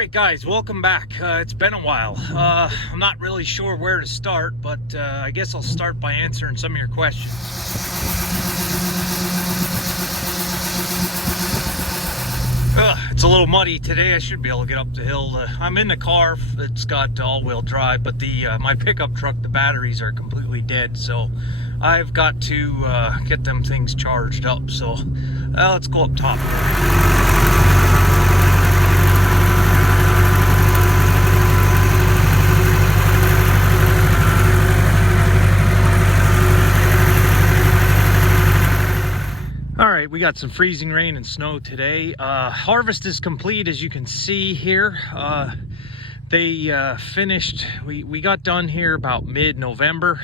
Alright guys, welcome back. It's been a while. I'm not really sure where to start, but I guess I'll start by answering some of your questions. It's a little muddy today. I should be able to get up the hill. I'm in the car. It's got all-wheel drive, but my pickup truck, the batteries are completely dead, so I've got to get them things charged up. So let's go up top. Alright, we got some freezing rain and snow today. Harvest is complete, as you can see here. They finished, we got done here about mid-November.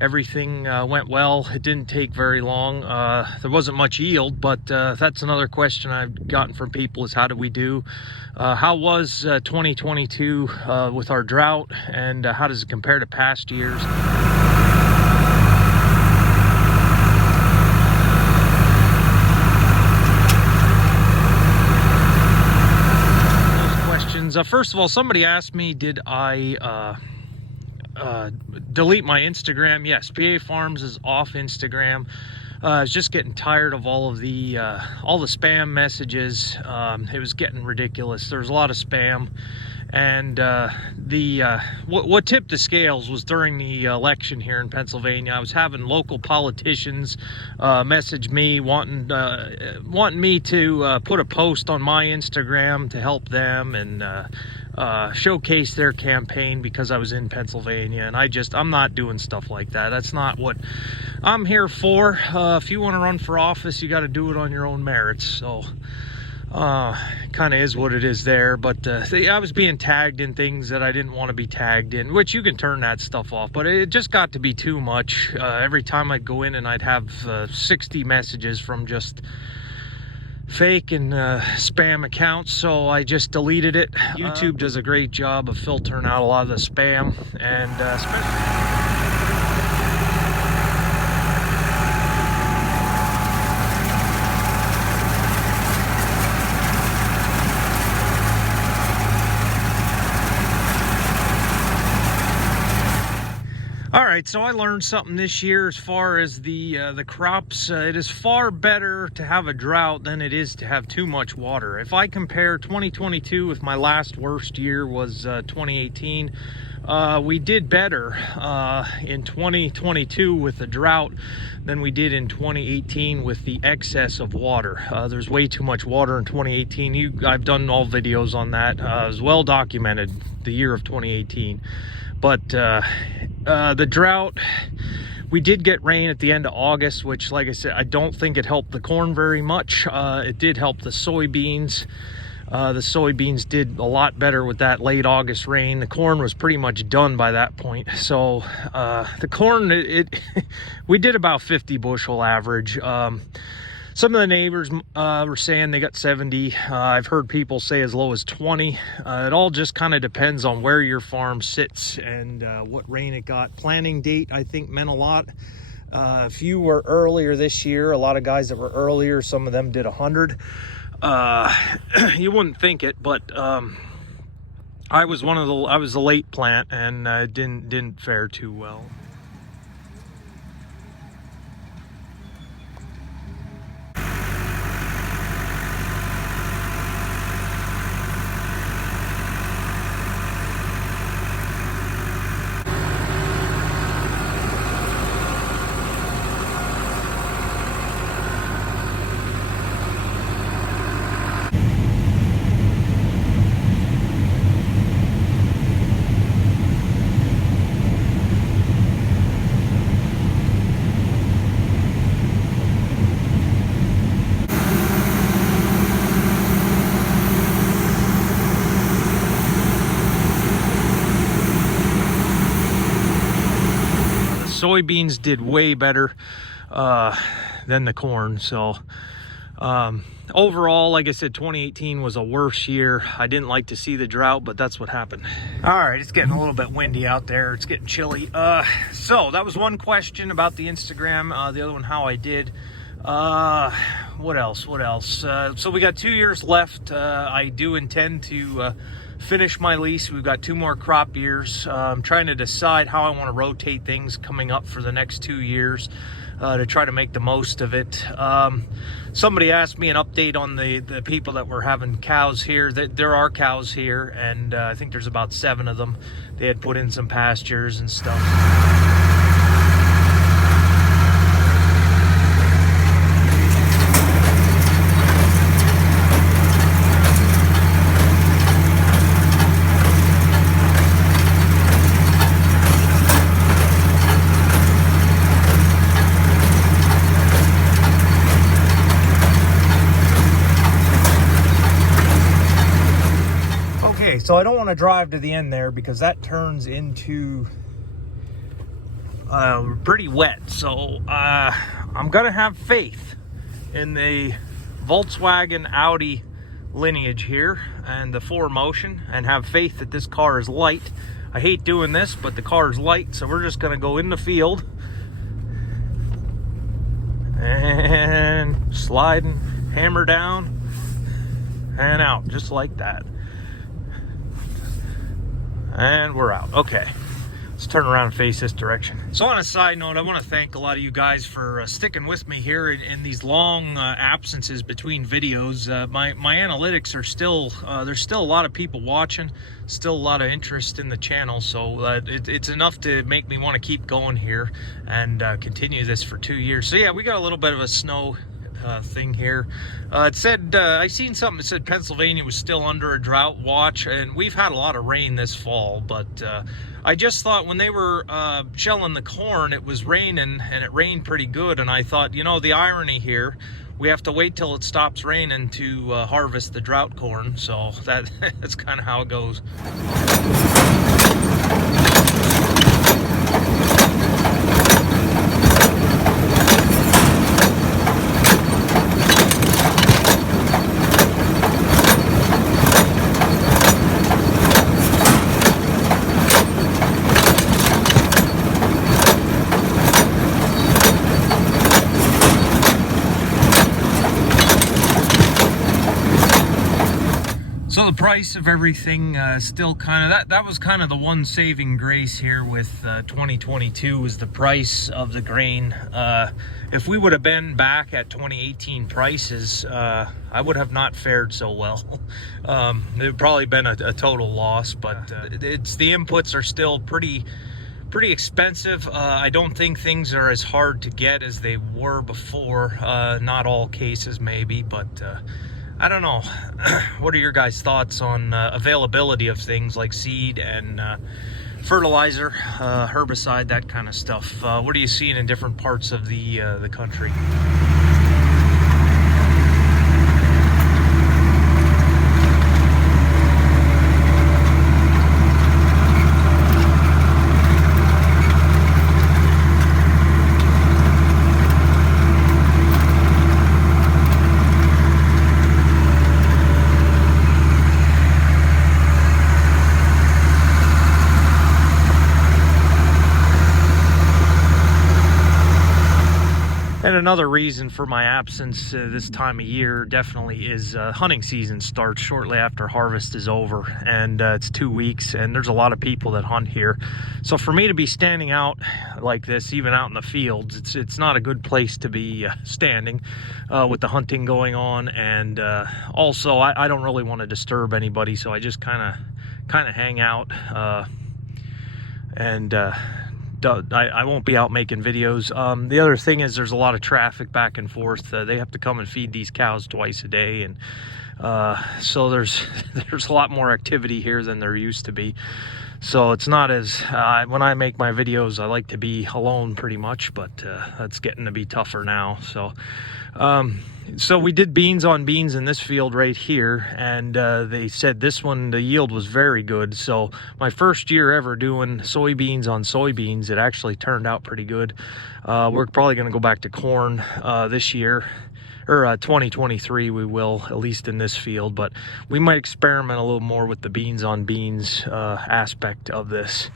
Everything went well. It didn't take very long. There wasn't much yield, but that's another question I've gotten from people is how did we do? How was 2022 with our drought, and how does it compare to past years? First of all, somebody asked me, did I delete my Instagram? Yes, PA Farms is off Instagram. I was just getting tired of all the spam messages. It was getting ridiculous. There's a lot of spam, and what tipped the scales was during the election here in Pennsylvania. I was having local politicians message me wanting me to put a post on my Instagram to help them and showcase their campaign because I was in Pennsylvania, and I'm not doing stuff like that. That's not what I'm here for. If you want to run for office, you got to do it on your own merits. So kind of is what it is there. But I was being tagged in things that I didn't want to be tagged in, which you can turn that stuff off, but it just got to be too much. Every time I'd go in and I'd have 60 messages from just fake and spam accounts, so I just deleted it. YouTube does a great job of filtering out a lot of the spam, and especially Alright, so I learned something this year as far as the crops. It is far better to have a drought than it is to have too much water. If I compare 2022 with my last worst year was 2018, we did better in 2022 with the drought than we did in 2018 with the excess of water. There's way too much water in 2018. I've done all videos on that. It was well documented, the year of 2018. But the drought, we did get rain at the end of August, which, like I said, I don't think it helped the corn very much. It did help the soybeans. The soybeans did a lot better with that late August rain. The corn was pretty much done by that point. So the corn, we did about 50 bushel average. Some of the neighbors were saying they got 70. I've heard people say as low as 20. It all just kind of depends on where your farm sits and what rain it got. Planting date, I think, meant a lot. If you were earlier this year, a lot of guys that were earlier, some of them did 100. You wouldn't think it, but I was the late plant, and didn't fare too well. Soybeans did way better than the corn. So overall, like I said, 2018 was a worse year. I didn't like to see the drought, but that's what happened. All right, it's getting a little bit windy out there. It's getting chilly. So that was one question about the Instagram. The other one, how I did. what else? So we got 2 years left. I do intend to finish my lease. We've got 2 more crop years. I'm trying to decide how I want to rotate things coming up for the next 2 years to try to make the most of it. Somebody asked me an update on the people that were having cows here. There are cows here, and I think there's about 7 of them. They had put in some pastures and stuff. So I don't want to drive to the end there because that turns into pretty wet. So I'm going to have faith in the Volkswagen Audi lineage here and the 4Motion, and have faith that this car is light. I hate doing this, but the car is light, so we're just going to go in the field and sliding, hammer down and out just like that. And we're out. Okay, let's turn around and face this direction. So on a side note, I want to thank a lot of you guys for sticking with me here in these long absences between videos. My analytics are still, there's still a lot of people watching, still a lot of interest in the channel. So it's enough to make me want to keep going here and continue this for 2 years. So yeah, we got a little bit of a snow thing here. It said, I seen something that said Pennsylvania was still under a drought watch, and we've had a lot of rain this fall, but I just thought when they were shelling the corn, it was raining, and it rained pretty good, and I thought, you know, the irony here, we have to wait till it stops raining to harvest the drought corn. So that's kind of how it goes. So the price of everything still kind of, that was kind of the one saving grace here with 2022 was the price of the grain. If we would have been back at 2018 prices, I would have not fared so well. It would probably been a total loss, but it's the inputs are still pretty expensive. I don't think things are as hard to get as they were before. Not all cases maybe, but I don't know. What are your guys' thoughts on availability of things like seed and fertilizer, herbicide, that kind of stuff? What are you seeing in different parts of the country? And another reason for my absence this time of year definitely is hunting season starts shortly after harvest is over, and it's 2 weeks, and there's a lot of people that hunt here. So for me to be standing out like this, even out in the fields, it's not a good place to be standing with the hunting going on. And also I don't really want to disturb anybody, so I just kind of hang out and I won't be out making videos. The other thing is there's a lot of traffic back and forth. They have to come and feed these cows twice a day, and so there's a lot more activity here than there used to be. So it's not as when I make my videos, I like to be alone pretty much, but that's getting to be tougher now. So we did beans on beans in this field right here, and they said this one, the yield was very good. So my first year ever doing soybeans on soybeans, it actually turned out pretty good. We're probably going to go back to corn this year, or 2023 we will, at least in this field, but we might experiment a little more with the beans on beans aspect of this.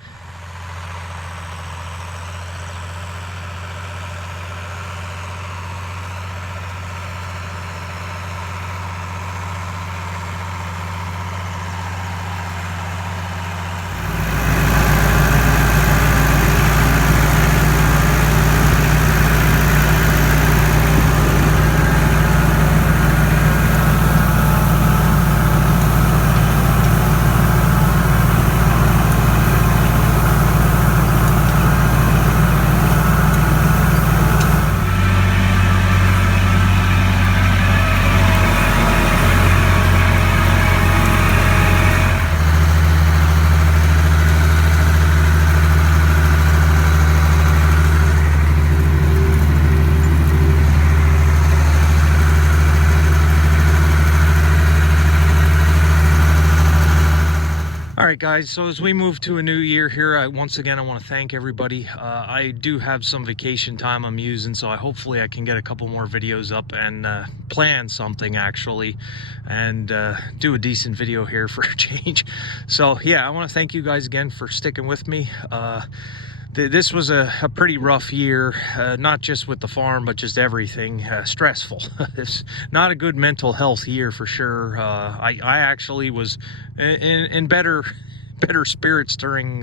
right, guys, so as we move to a new year here, once again I want to thank everybody. I do have some vacation time I'm using, so hopefully I can get a couple more videos up and plan something actually, and do a decent video here for a change. So yeah, I want to thank you guys again for sticking with me. This was a pretty rough year, not just with the farm, but just everything. Stressful. It's not a good mental health year for sure. I actually was in better spirits during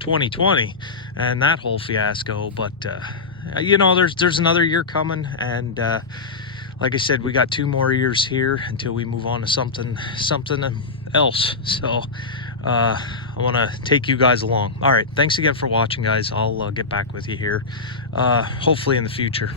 2020 and that whole fiasco. But you know, there's another year coming, and like I said, we got 2 more years here until we move on to something else. So I want to take you guys along. All right, thanks again for watching, guys. I'll get back with you here hopefully in the future.